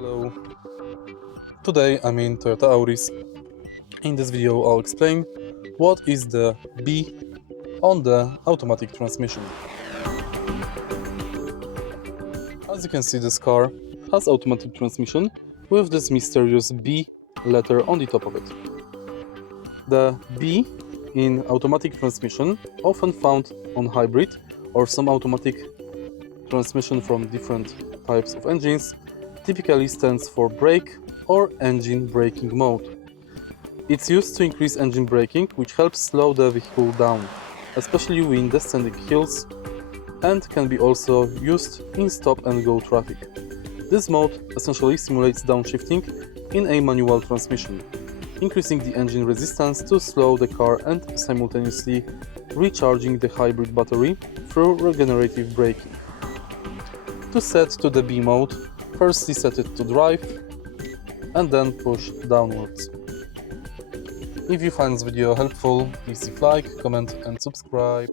Hello, today I'm in Toyota Auris. In this video I'll explain what is the B on the automatic transmission. As you can see, this car has automatic transmission with this mysterious B letter on the top of it. The B in automatic transmission, often found on hybrid or some automatic transmission from different types of engines, typically stands for brake or engine braking mode. It's used to increase engine braking, which helps slow the vehicle down, especially in descending hills, and can be also used in stop-and-go traffic. This mode essentially simulates downshifting in a manual transmission, increasing the engine resistance to slow the car and simultaneously recharging the hybrid battery through regenerative braking. To set to the B mode, firstly set it to drive and then push downwards. If you find this video helpful, please leave like, comment and subscribe.